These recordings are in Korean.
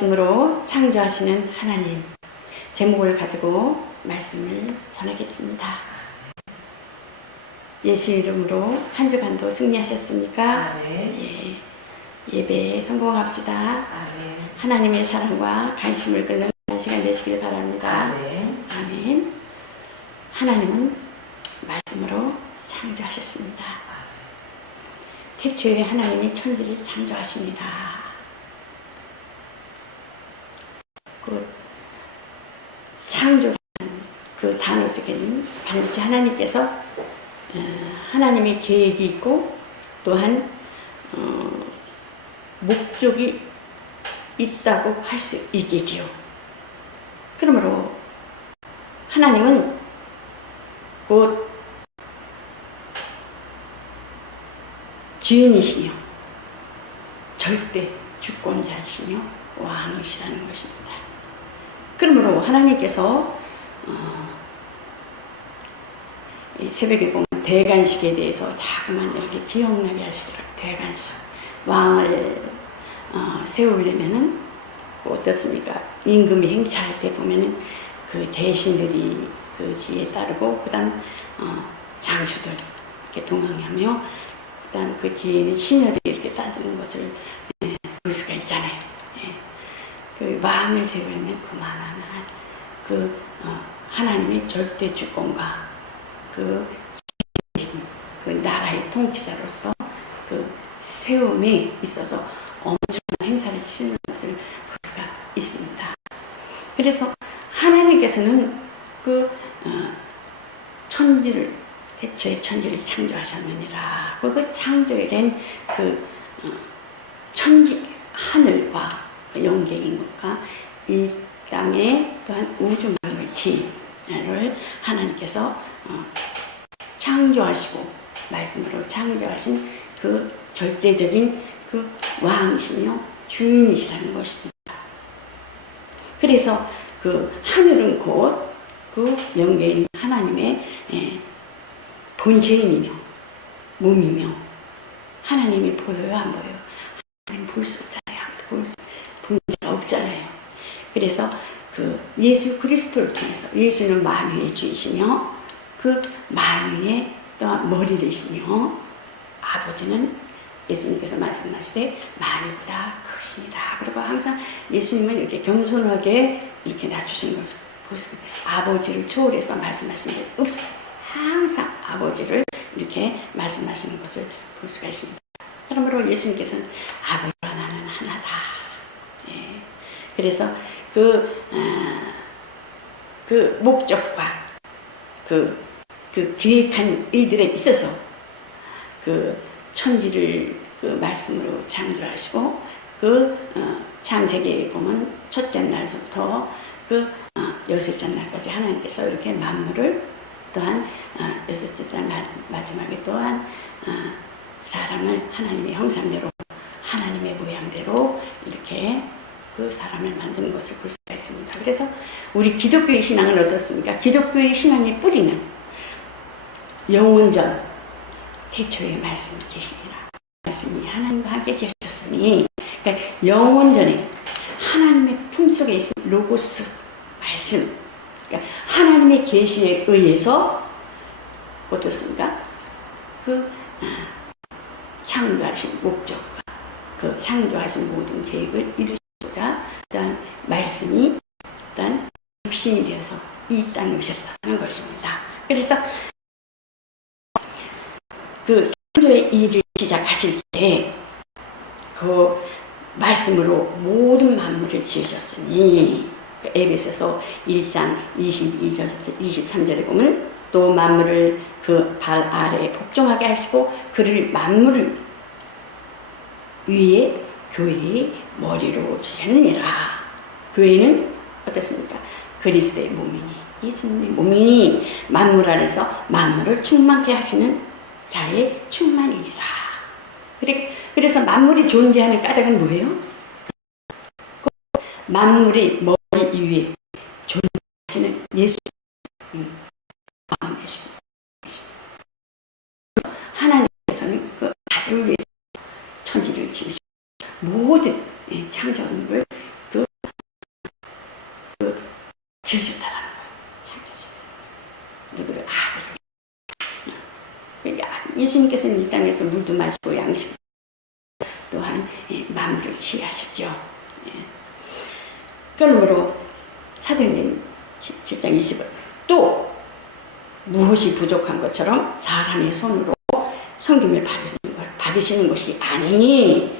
말씀으로 창조하시는 하나님 제목을 가지고 말씀을 전하겠습니다. 예수 이름으로 한 주간도 승리하셨습니까? 아멘. 예, 예배에 성공합시다. 아멘. 하나님의 사랑과 관심을 끄는 시간 되시길 바랍니다. 아멘. 아멘. 하나님은 말씀으로 창조하셨습니다. 태초에 하나님이 천지를 창조하십니다. 그 창조라는 그 단어 속에는 반드시 하나님께서 어, 하나님의 계획이 있고 또한 어, 목적이 있다고 할 수 있겠지요. 그러므로 하나님은 곧 주인이시며 절대 주권자이시며 왕이시라는 것입니다. 그러므로 하나님께서 어, 이 새벽에 보면 대관식에 대해서 자꾸만 이렇게 기억나게 하시더라고요. 대관식. 왕을 어, 세우려면은 어떻습니까? 임금이 행차할 때 보면은 그 대신들이 그 뒤에 따르고 그다음 어, 장수들 이렇게 동행하며 그다음 그 뒤에는 신하들이 이렇게 따르는 것을 예, 볼 수가 있잖아요. 예. 그 왕을 세우려면 그만한 그 어, 하나님의 절대 주권과 그, 그 나라의 통치자로서 그 세움에 있어서 엄청난 행사를 치는 것을 볼 수가 있습니다. 그래서 하나님께서는 그 어, 천지를 대초에 천지를 창조하셨느니라. 그 된그 어, 천지 하늘과 영계인 것과 이 땅에 또한 우주 만물 지를 하나님께서 어, 창조하시고 말씀으로 창조하신 그 절대적인 그 왕이시며 주인이시라는 것입니다. 그래서 그 하늘은 곧그 영계인 하나님의 예, 본체이며 몸이며 하나님이 보여요 안 보여요? 하나님 볼 수 없잖아요. 아무도 볼수 본체가 없잖아요. 그래서 그 예수 그리스도를 통해서 예수는 만유의 주이시며 그 만유의 또한 머리 되시며 아버지는 예수님께서 말씀하시되 만유보다 크십니다. 그리고 항상 예수님은 이렇게 겸손하게 이렇게 낮추신 것을 보습니다. 아버지를 초월해서 말씀하신 적 없어요. 항상 아버지를 이렇게 말씀하시는 것을 볼 수가 있습니다. 그러므로 예수님께서는 아버지와 나는 하나다. 예. 그래서 그, 어, 그 목적과 그, 그 계획한 일들에 있어서 그 천지를 그 말씀으로 창조하시고 그 어, 창세기에 보면 첫째 날서부터 그 어, 여섯째 날까지 하나님께서 이렇게 만물을 또한 어, 여섯째 날 마- 마지막에 또한 어, 사람을 하나님의 형상대로 하나님의 모양대로 이렇게 그 사람을 만드는 것을 볼 수가 있습니다. 그래서 우리 기독교의 신앙은 어떻습니까? 기독교의 신앙의 뿌리는 영원전 태초에 말씀이 계시니라. 말씀이 하나님과 함께 계셨으니 그러니까 영원전에 하나님의 품속에 있는 로고스 말씀 그러니까 하나님의 계시에 의해서 어떻습니까? 그 아, 창조하신 목적과 그 창조하신 모든 계획을 이루시고자 또한 말씀이 또한 육신이 되어서 이 땅에 오셨다는 것입니다. 그래서 그 창조의 일을 시작하실 때 그 말씀으로 모든 만물을 지으셨으니 그 에베소서 1장 22절부터 23절에 보면 또 만물을 그 발 아래에 복종하게 하시고 그를 만물을 위에 교회의 머리로 주셨느니라. 교회는 어떻습니까? 그리스도의 몸이니 예수님의 몸이니 만물 안에서 만물을 충만케 하시는 자의 충만이니라. 그래- 그래서 만물이 존재하는 까닭은 뭐예요? 만물이 머리 위에 존재하시는 예수 음, 마음 되십니다. 모든 예, 창조물을 그, 그 지으셨다라는 거예요. 창조시. 누구를 아들을. 그러니까 예수님께서는 이 땅에서 물도 마시고 양식 또한 예, 만물을 치유하셨죠. 예. 그러므로 사도행전 7장 20절 또 무엇이 부족한 것처럼 사람의 손으로 성김을 받으시는 것이 아니니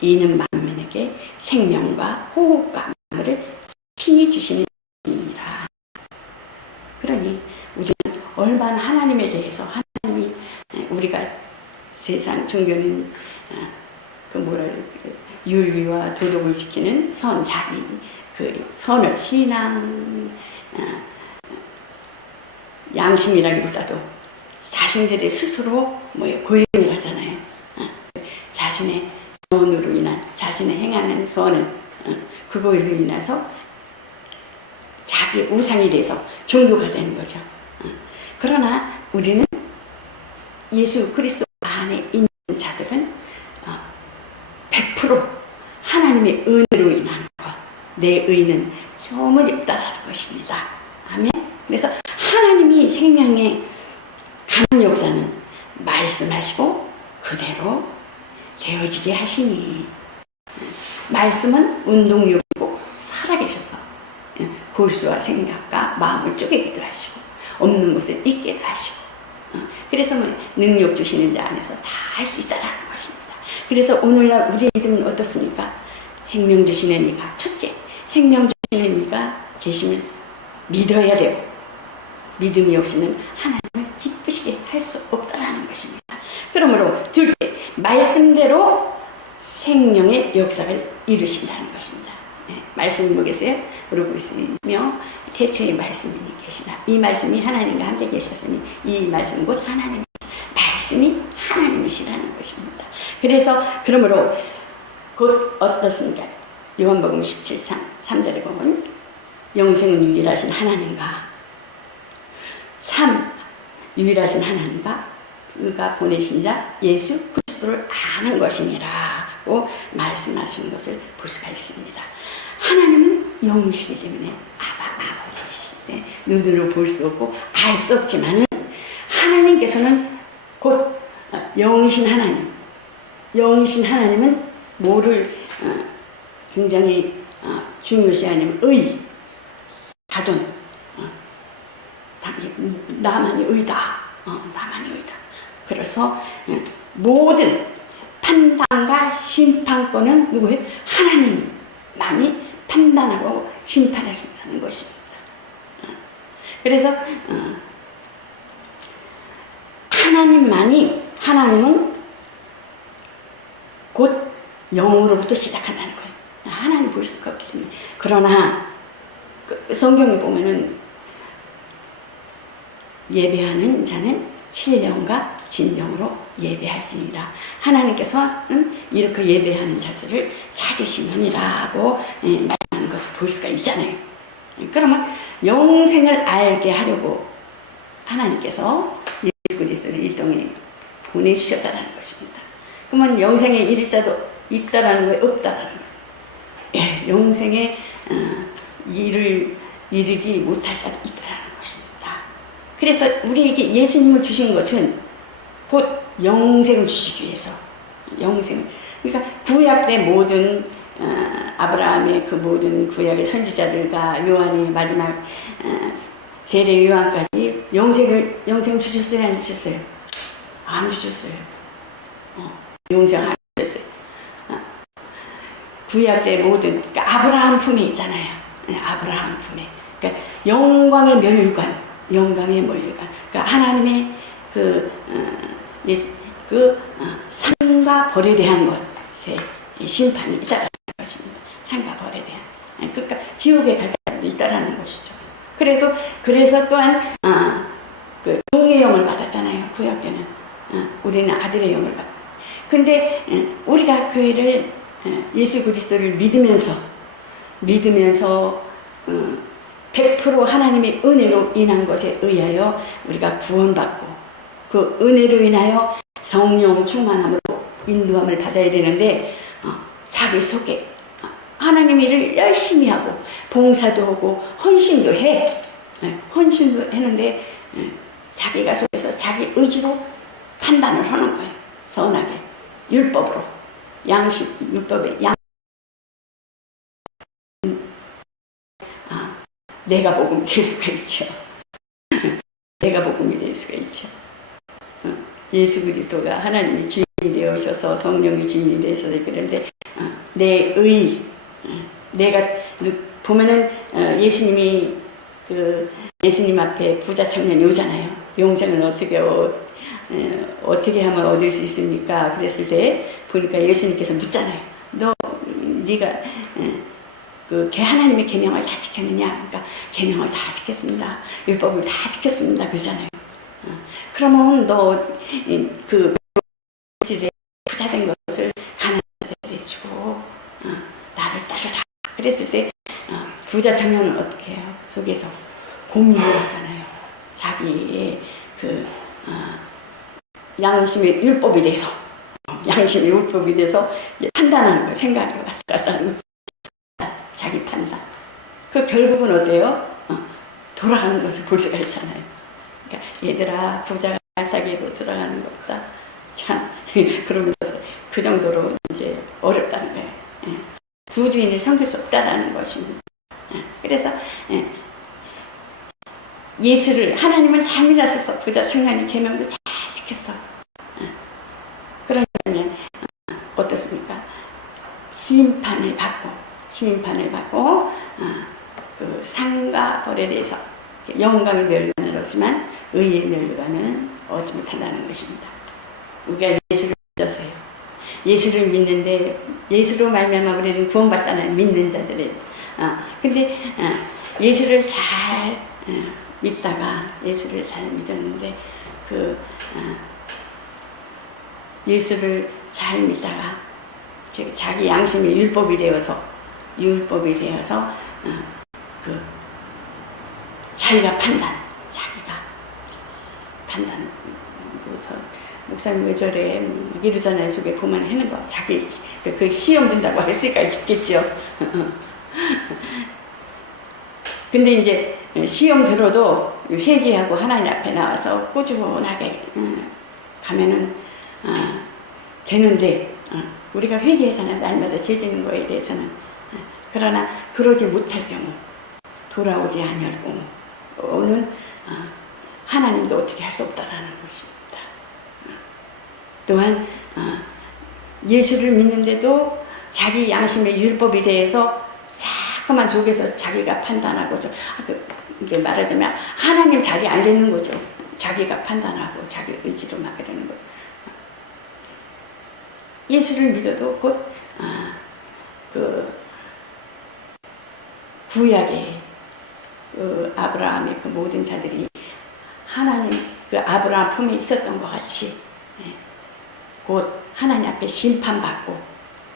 이는 만민에게 생명과 호흡과 만물을 친히 주시는 분이라. 그러니 우리는 얼마나 하나님에 대해서 하나님이 우리가 세상 종교는 어, 그 뭐라 그래, 윤리와 도덕을 지키는 선 자기 그 선을 신앙 어, 양심이라기보다도 자신들의 스스로 뭐예요 고행을 하잖아요. 어, 자신의 선으로 인한 자신의 행하는 선은 어, 그거로 인해서 자기 우상이 돼서 종교가 되는 거죠. 어, 그러나 우리는 예수 그리스도 안에 있는 자들은 어, 100% 하나님의 은혜로 인한 것, 내 의는 소문이 없다라는 것입니다. 아멘. 그래서 하나님이 생명의 가는 역사는 말씀하시고 그대로 되어지게 하시니 말씀은 운동력이고 살아계셔서 골수와 생각과 마음을 쪼개기도 하시고 없는 것을 잊게도 하시고 어, 그래서 뭐 능력 주시는 자 안에서 다 할 수 있다라는 것입니다. 그래서 오늘날 우리의 믿음은 어떻습니까? 생명 주시는 이가 첫째 생명 주시는 이가 계시면 믿어야 되고 믿음이 없이는 하나님을 기쁘시게 할수 것입니다. 그러므로 둘째 말씀대로 생명의 역사를 이루신다는 것입니다. 네, 말씀 보겠어요? 그러고 있으며 태초에 말씀이 계시나 이 말씀이 하나님과 함께 계셨으니 이 말씀 곧 하나님 말씀이 하나님이시라는 것입니다. 그래서 그러므로 곧 어떻습니까? 요한복음 17장 3절에 보면 영생은 유일하신 하나님과 참 유일하신 하나님과 그가 보내신 자 예수 그리스도를 아는 것이니라고 말씀하시는 것을 볼 수가 있습니다. 하나님은 영이시기 때문에 아바 아버지시기 눈으로 볼 수 없고 알 수 없지만은 하나님께서는 곧 어, 영이신 하나님, 영이신 하나님은 뭐를 어, 굉장히 어, 중요시하냐면 의, 당신 나만이 의다, 어, 나만이 의다. 그래서 예, 모든 판단과 심판권은 누구예요? 하나님만이 판단하고 심판하신다는 것입니다. 어, 그래서 어, 하나님만이 하나님은 곧 영으로부터 시작한다는 거예요. 하나님 볼 수가 없기 때문에 그러나 그 성경에 보면은 예배하는 자는 신령과 진정으로 예배할지니라. 하나님께서는 이렇게 예배하는 자들을 찾으시느니라고 예, 말씀하는 것을 볼 수가 있잖아요. 그러면 영생을 알게 하려고 하나님께서 예수 그리스도를 일동에 보내주셨다는 것입니다. 그러면 영생에 이를 자도 있다라는 거예요? 없다라는 거예요? 예, 영생에 어, 이를 이르지 못할 자도 있다라는 것입니다. 그래서 우리에게 예수님을 주신 것은 곧 영생을 주시기 위해서 영생. 그래서 구약 때 모든 어, 아브라함의 그 모든 구약의 선지자들과 요한이 마지막 어, 세례 요한까지 영생을 영생 주셨어요, 안 주셨어요? 안 주셨어요. 어, 영생 안 주셨어요. 어, 구약 때 모든 그러니까 아브라함 품에 있잖아요. 네, 아브라함 품에. 그러니까 영광의 멸관, 영광의 멸관. 그러니까 하나님의 그 어, 그 어, 상과 벌에 대한 것에 심판이 있다라는 것입니다. 상과 벌에 대한. 네, 그러니까 지옥에 갈 때도 있다라는 것이죠. 그래도 그래서 또한 어, 그 종의 영을 받았잖아요. 구약 때는 어, 우리는 아들의 영을 받. 근데 어, 우리가 그 애를 어, 예수 그리스도를 믿으면서 믿으면서 어, 100% 하나님의 은혜로 인한 것에 의하여 우리가 구원받고 그 은혜로 인하여 성령 충만함으로 인도함을 받아야 되는데 어, 자기 속에 하나님 일을 열심히 하고 봉사도 하고 헌신도 해. 예, 헌신도 했는데 예, 자기가 속에서 자기 의지로 판단을 하는 거예요. 선하게 율법으로 양식 율법의 양 아, 내가 복음이 될 수가 있죠. 내가 복음이 될 수가 있죠. 어, 예수 그리스도가 하나님이 주인이 되어셔서 성령이 주인이 되셔서 그런데 어, 내 의, 어, 내가 누- 보면은 어, 예수님이 그 예수님 앞에 부자 청년이 오잖아요. 용서는 어떻게 어, 에, 어떻게 하면 얻을 수 있습니까? 그랬을 때 보니까 예수님께서 묻잖아요. 너 네가 에, 그개 하나님의 계명을 다 지켰느냐? 그러니까 계명을 다 지켰습니다. 율법을 다 지켰습니다. 그러잖아요. 어, 그러면 너그 질에 부자 된 것을 가난한테 주고 어, 나를 따르라. 그랬을 때 어, 부자 청년은 어떻게 해요? 속에서 고민을 하잖아요. 자기의 그 어, 양심의 율법이 돼서 어, 양심의 율법이 돼서 판단하는 거예요. 생각을 갔다 하는. 자기 판단. 그 결국은 어때요? 어, 돌아가는 것을 볼 수가 있잖아요. 얘들아 부자가 알타기로 돌아가는 것보다 참 그러면서 그 정도로 이제 어렵다는 거예요. 예. 두 주인을 섬길 수 없다라는 것입니다. 예. 그래서 예. 예수를 하나님은 잘 믿었었어. 부자 청년이 계명도 잘 지켰어. 예. 그러면 어, 어떻습니까? 심판을 받고 심판을 받고 어, 그 상과 벌에 대해서 영광의 멸관을 얻지만 의의 멸관은 얻지 못한다는 것입니다. 우리가 예수를 믿었어요. 예수를 믿는데 예수로 말미암아 우리는 구원받잖아요. 믿는 자들은. 어, 근데 어, 예수를 잘 어, 믿다가 예수를 잘 믿었는데 그 어, 예수를 잘 믿다가 즉 자기 양심이 율법이 되어서 율법이 되어서 어, 그 자기가 판단, 판단. 그래서 목사님 왜 저래 음, 이러잖아요. 속에 보면 하는 거 자기 그, 그 시험 든다고 할 수가 있겠죠. 근데 이제 시험 들어도 회개하고 하나님 앞에 나와서 꾸준하게 음, 가면은 어, 되는데 어, 우리가 회개하잖아요. 날마다 죄지는 거에 대해서는 어, 그러나 그러지 못할 경우 돌아오지 아니할 경우는 어, 하나님도 어떻게 할 수 없다라는 것입니다. 어, 또한 어, 예수를 믿는데도 자기 양심의 율법에 대해서 자꾸만 속에서 자기가 판단하고 좀 아, 그, 이게 말하자면 하나님 자리 안 짓는 거죠. 자기가 판단하고 자기 의지로 막 이러는 거. 예수를 믿어도 곧 아, 그 구약의 그 아브라함의 그 모든 자들이 하나님 그 아브라함 품에 있었던 것 같이 예, 곧 하나님 앞에 심판받고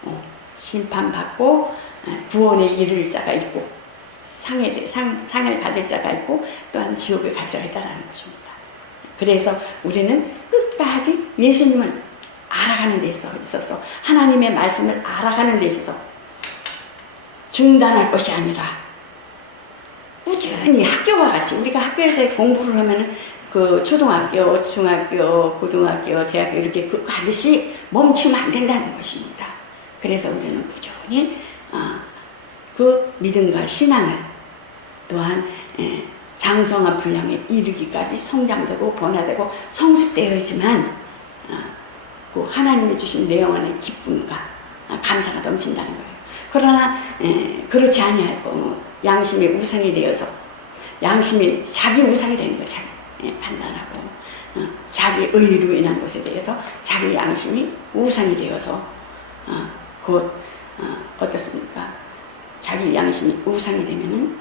어, 심판받고 어, 구원에 이를 자가 있고 상에 상, 상을 받을 자가 있고 또한 지옥을 갈 자가 있다라는 것입니다. 그래서 우리는 끝까지 예수님을 알아가는 데 있어서 하나님의 말씀을 알아가는 데 있어서 중단할 것이 아니라 꾸준히 학교와 같이 우리가 학교에서 공부를 하면은 그 초등학교, 중학교, 고등학교, 대학교 이렇게 그 가듯이 멈추면 안 된다는 것입니다. 그래서 우리는 꾸준히 어, 그 믿음과 신앙을 또한 예, 장성한 분량에 이르기까지 성장되고 변화되고 성숙되어야지만 어, 그 하나님이 주신 내 영혼의 기쁨과 어, 감사가 넘친다는 거예요. 그러나 예, 그렇지 아니할 경우 양심이 우상이 되어서 양심이 자기 우상이 되는 거죠. 자기 예, 판단하고 어, 자기 의로 인한 것에 대해서 자기 양심이 우상이 되어서 어, 곧 어, 어떻습니까? 자기 양심이 우상이 되면은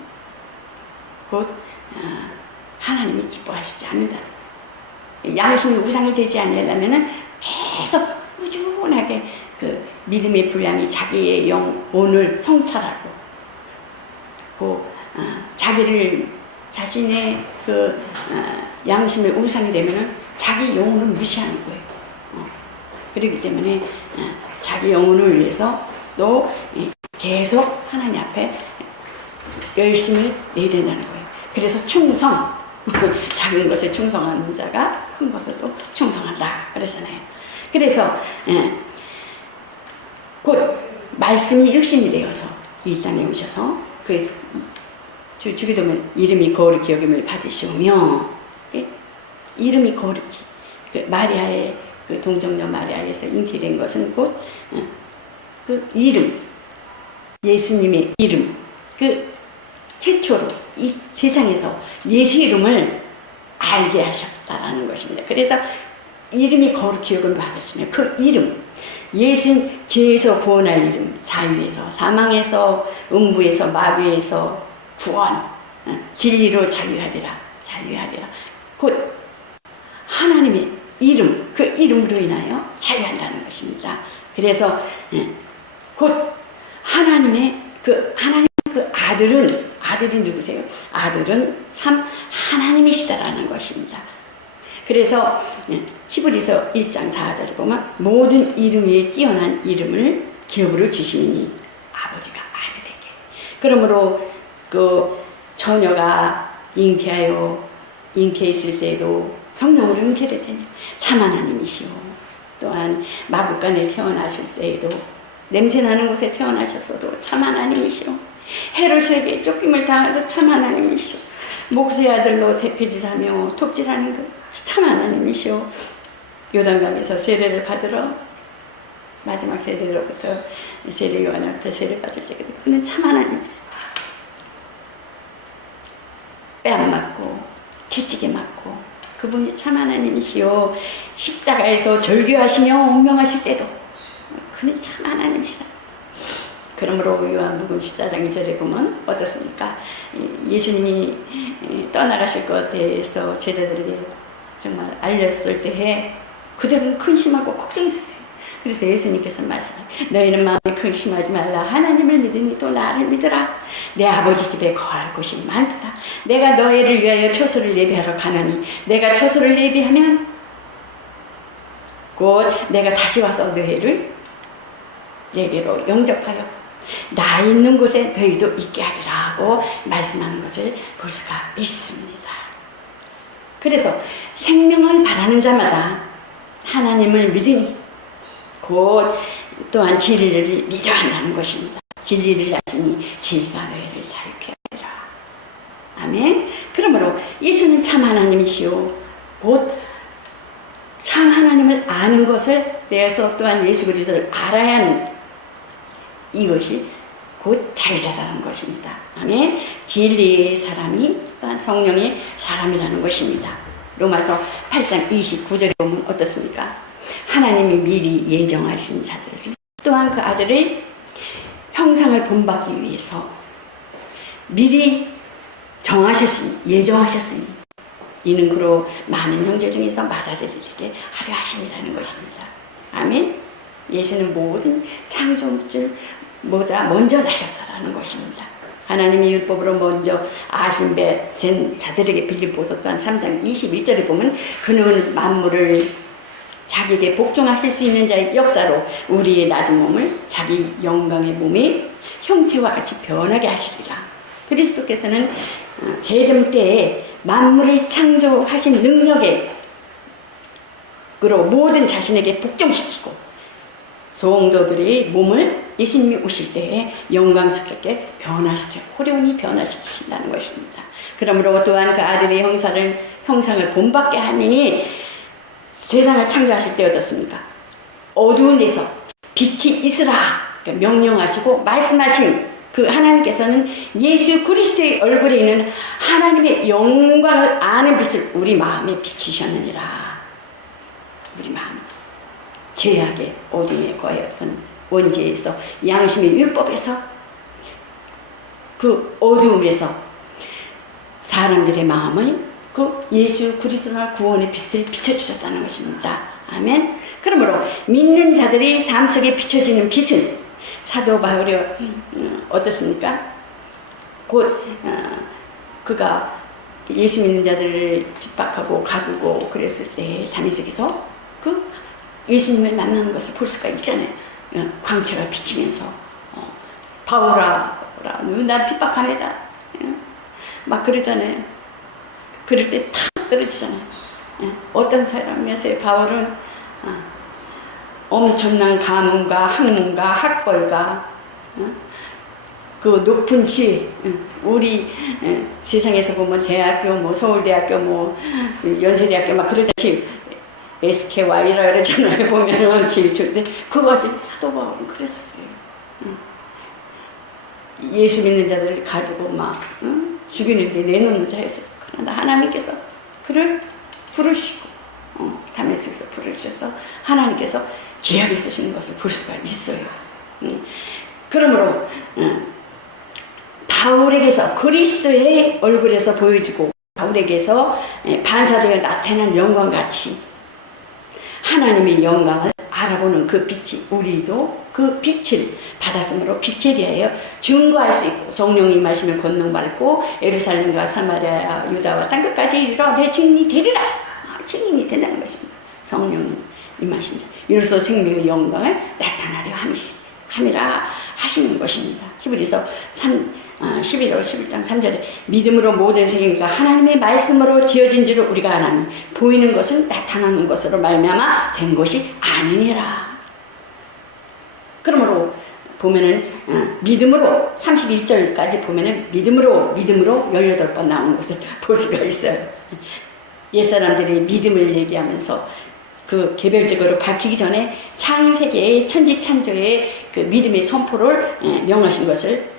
곧 어, 하나님이 기뻐하시지 않는다. 양심이 우상이 되지 않으려면은 계속 꾸준하게 그 믿음의 분량이 자기의 영혼을 성찰하고 그 어, 자기를 자신의 그 어, 양심의 우상이 되면은 자기 영혼을 무시하는 거예요. 어, 그렇기 때문에 어, 자기 영혼을 위해서 또 예, 계속 하나님 앞에 열심히 내야 된다는 거예요. 그래서 충성. 작은 것에 충성하는 자가 큰 것에도 충성한다. 그러잖아요. 그래서 예, 곧 말씀이 육신이 되어서 이 땅에 오셔서 그 주, 주기도면 이름이 거룩히 여김을 받으시오며 그 이름이 거룩히 그 마리아의 그 동정녀 마리아에서 잉태된 것은 곧그 이름 예수님의 이름 그 최초로 이 세상에서 예수 이름을 알게 하셨다라는 것입니다. 그래서 이름이 거룩히 여김을 받으시면 그 이름 예수 죄에서 구원할 이름 자유에서 사망에서 음부에서 마귀에서 구원 어, 진리로 자유하리라 자유하리라 곧 하나님의 이름 그 이름으로 인하여 자유한다는 것입니다. 그래서 예, 곧 하나님의 그 하나님 그 아들은 아들이 누구세요? 아들은 참 하나님이시다라는 것입니다. 그래서 예, 히브리서 1장 4절에 보면 모든 이름 위에 뛰어난 이름을 기업으로 주시니 아버지가 아들에게. 그러므로 그 처녀가 잉태하여 잉태했을 때도 성령으로 잉태를 되냐 참 하나님이시오. 또한 마국간에 태어나실 때에도 냄새나는 곳에 태어나셨어도 참 하나님이시오. 헤롯에게 쫓김을 당해도 참 하나님이시오. 목수의 아들로 대표질하며 톱질하는 것 참 하나님이시오. 요단강에서 세례를 받으러 마지막 세례로부터 세례 요한으로부터 세례 받을 적에 그는 참 하나님이시오. 뺨 맞고 채찍에 맞고 그분이 참 하나님이시오. 십자가에서 절규하시며 운명하실 때도 그는 참 하나님이시다. 그러므로 요한복음 14장 2절에 보면 어떻습니까? 예수님이 떠나가실 것에 대해서 제자들에게 정말 알렸을 때에 그들은 근심하고 걱정했어요. 그래서 예수님께서 말씀하세요. 너희는 마음에 근심하지 말라. 하나님을 믿으니 또 나를 믿으라. 내 아버지 집에 거할 곳이 많도다. 내가 너희를 위하여 처소를 예비하러 가노니 내가 처소를 예비하면 곧 내가 다시 와서 너희를 내게로 영접하여 나 있는 곳에 너희도 있게 하리라고 말씀하는 것을 볼 수가 있습니다. 그래서 생명을 바라는 자마다 하나님을 믿으니 곧 또한 진리를 믿어야 한다는 것입니다. 진리를 아시니 진리가 너희를 자유케 하리라. 아멘. 그러므로 예수는 참 하나님이시오. 곧 참 하나님을 아는 것을 내서 또한 예수 그리스도를 알아야 하는 이것이 곧 자유자라는 것입니다. 아멘. 진리의 사람이 또한 성령의 사람이라는 것입니다. 로마서 8장 29절에 보면 어떻습니까? 하나님이 미리 예정하신 자들을 또한 그 아들의 형상을 본받기 위해서 미리 정하셨으니 예정하셨으니 이는 그로 많은 형제 중에서 받아들이게 하려 하심이라는 것입니다. 아멘. 예수는 모든 창조물 보다 먼저 나셨다라는 것입니다. 하나님이 율법으로 먼저 아신 배젠 자들에게 빌린 보석 또한 3장 21절에 보면 그는 만물을 자기에게 복종하실 수 있는 자의 역사로 우리의 낮은 몸을 자기 영광의 몸의 형체와 같이 변하게 하시리라. 그리스도께서는 어, 재림 때에 만물을 창조하신 능력에 그로 모든 자신에게 복종시키고 성도들의 몸을 예수님이 오실 때에 영광스럽게 변화시켜 호련히 변화시키신다는 것입니다. 그러므로 또한 그 아들의 형상을 형상을 본받게 하니 세상을 창조하실 때 어떻습니까? 어두운 데서 빛이 있으라 명령하시고 말씀하신 그 하나님께서는 예수 그리스도의 얼굴에 있는 하나님의 영광을 아는 빛을 우리 마음에 비치셨느니라. 우리 마음 죄악의 어둠에 거였던 원죄에서 양심의 율법에서 그 어두움에서 사람들의 마음을 그 예수 그리스도나 구원의 빛을 비춰주셨다는 것입니다. 아멘. 그러므로 믿는 자들이 삶 속에 비춰지는 빛은 사도 바울이 음, 어떻습니까? 곧 어, 그가 예수 믿는 자들을 핍박하고 가두고 그랬을 때 다니엘에서 그 예수님을 만나는 것을 볼 수가 있잖아요. 어, 광채가 비치면서 바울아, 바울아, 너나 핍박한 애다. 예? 막 그러잖아요. 그럴 때 탁 떨어지잖아요. 예? 어떤 사람이었어요? 바울은 아, 엄청난 가문과 학문과 학벌과 어? 그 높은 지 우리 예, 세상에서 보면 대학교 뭐 서울대학교 뭐 연세대학교 막 그러듯이 SK와 이라 그러잖아요 보면은 좋은데 그거 아주 사도 바울은 그랬었어요 응. 예수 믿는 자들 가두고 막 응? 죽이는데 내놓는 자였었어 그러나 하나님께서 그를 부르시고 어, 다메섹에서 부르셔서 하나님께서 죄악에 쓰시는 것을 볼 수가 있어요 응. 그러므로 응. 바울에게서 그리스도의 얼굴에서 보여지고 바울에게서 예, 반사되어 나타난 영광같이 하나님의 영광을 알아보는 그 빛이 우리도 그 빛을 받았으므로 빛에 대하여 증거할 수 있고 성령이 임하시면 권능 받고 예루살렘과 사마리아 유다와 땅 끝까지 이르러 내 증인이 되리라. 아, 증인이 된다는 것입니다. 성령이 임하신 자. 이로써 생명의 영광을 나타나려 함이- 함이라 하시는 것입니다. 히브리서 3 아, 11월 11장 3절에 믿음으로 모든 세계가 하나님의 말씀으로 지어진 줄을 우리가 아나니 보이는 것은 나타나는 것으로 말미암아 된 것이 아니니라. 그러므로 보면은 어, 믿음으로 31절까지 보면은 믿음으로 믿음으로 18번 나오는 것을 볼 수가 있어요. 옛사람들이 믿음을 얘기하면서 그 개별적으로 밝히기 전에 창세계의 천지창조의 그 믿음의 선포를 예, 명하신 것을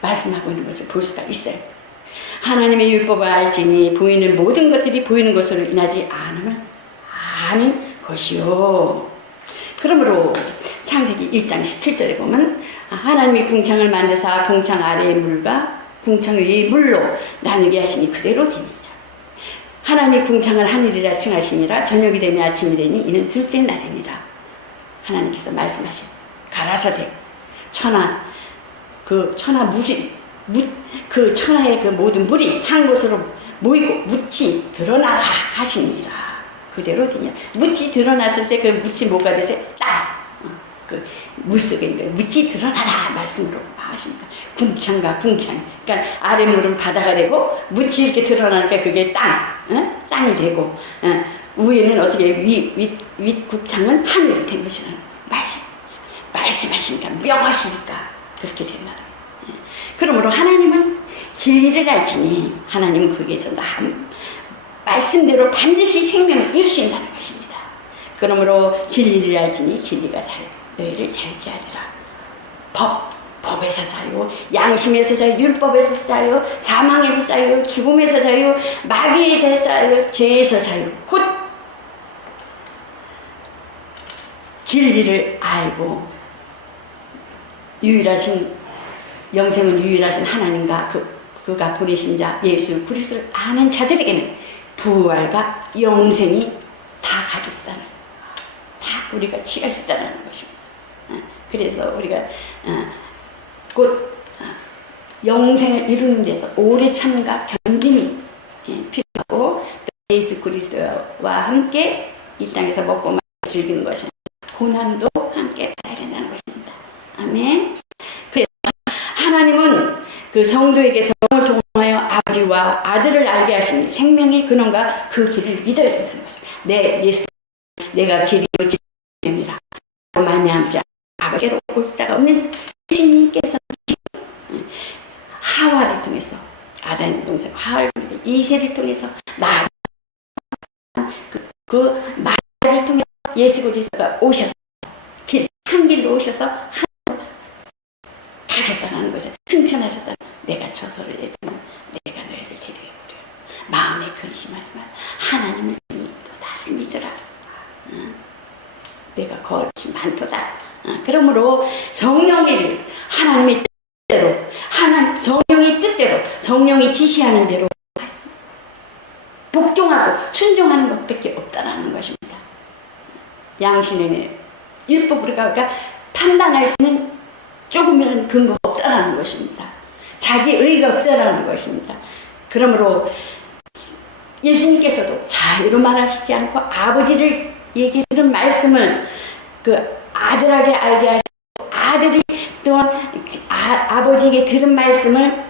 말씀하고 있는 것을 볼 수가 있어요. 하나님의 율법을 알지니 보이는 모든 것들이 보이는 것으로 인하지 않음을 아는 것이요. 그러므로 창세기 1장 17절에 보면 하나님이 궁창을 만드사 궁창 아래의 물과 궁창 위의 물로 나누게 하시니 그대로 되니라. 하나님이 궁창을 하늘이라 칭하시니라 저녁이 되니 아침이 되니 이는 둘째 날이니라. 하나님께서 말씀하신 가라사대 천하 그 천하 무, 그 천하의 그 모든 물이 한 곳으로 모이고 묻이 드러나라 하시니라 그대로 되냐 묻이 드러났을 때그 묻이 뭐가 되세요? 땅. 어, 그 물속에 있는 묻이 드러나라 말씀으로 하십니다. 궁창과 궁창. 그러니까 아랫물은 바다가 되고 묻이 이렇게 드러나니까 그게 땅, 어? 땅이 되고 어, 위에는 어떻게 위, 위, 윗 국창은 하늘이 된 것이라는 말씀. 말씀하시니까 명하시니까 그렇게 된다. 그러므로 하나님은 진리를 알지니 하나님은 거기에서 나 말씀대로 반드시 생명을 이루신다는 것입니다. 그러므로 진리를 알지니 진리가 잘 너희를 잘게 하리라. 법, 법에서 자유, 양심에서 자유, 율법에서 자유, 사망에서 자유, 죽음에서 자유, 마귀에서 자유, 죄에서 자유. 곧 진리를 알고 유일하신 영생은 유일하신 하나님과 그, 그가 보내신 자 예수 그리스도를 아는 자들에게는 부활과 영생이 다 가졌다는 다 우리가 취할 수 있다는 것입니다. 어, 그래서 우리가 어, 곧 어, 영생을 이루는 데서 오래 참과 견딤이 예, 필요하고 또 예수 그리스도와 함께 이 땅에서 먹고 즐기는 것은 고난도 함께 받아야 된다는 것입니다. 아멘. 그래서 하나님은 그 성도에게 성을 통하여 아버지와 아들을 알게 하시니 생명의 근원과 그 길을 믿어야 된다는 것입니다. 내 예수 내가 길이요 진리니라 말미암자 아버지로 올 자가 없는 예수님께서 하와를 통해서 아담의 동생 하와를 통해서 이세를 통해서 나 그, 그 말을 통해서 예수 그리스도가 오셔서 길, 한 길로 오셔서 한 가셨다는 것을 칭찬하셨다. 내가 저서를 얘기하면 내가 너희를 그래요. 마음에 근심하지만 하나님을 믿고 나를 믿으라. 응? 내가 거짓이 많도다. 응? 그러므로 성령의 하나님의 뜻대로 하나님 성령의 뜻대로 성령이 지시하는 대로 복종하고 순종하는 것밖에 없다라는 것입니다. 양심의 율법으로 가니까 판단할 수 있는 조금이라는 근거가 없다라는 것입니다. 자기 의가 없다라는 것입니다. 그러므로 예수님께서도 자유로 말하시지 않고 아버지를 얘기 들은 말씀을 그 아들에게 알게 하시고 아들이 또한 아, 아버지에게 들은 말씀을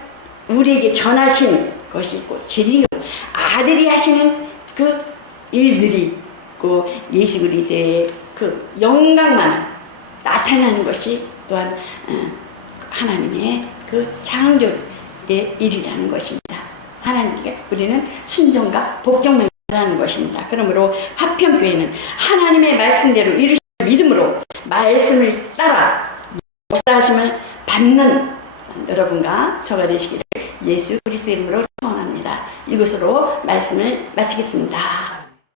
우리에게 전하신 것이 있고 진리요 아들이 하시는 그 일들이 있고 예수 그리스도의 그 영광만 나타나는 것이 또한 어, 하나님의 그 창조의 일이라는 것입니다. 하나님께 우리는 순종과 복종만 하는 것입니다. 그러므로 화평교회는 하나님의 말씀대로 이루신 믿음으로 말씀을 따라 역사하심을 받는 여러분과 저가 되시기를 예수 그리스도 이름으로 축원합니다. 이것으로 말씀을 마치겠습니다.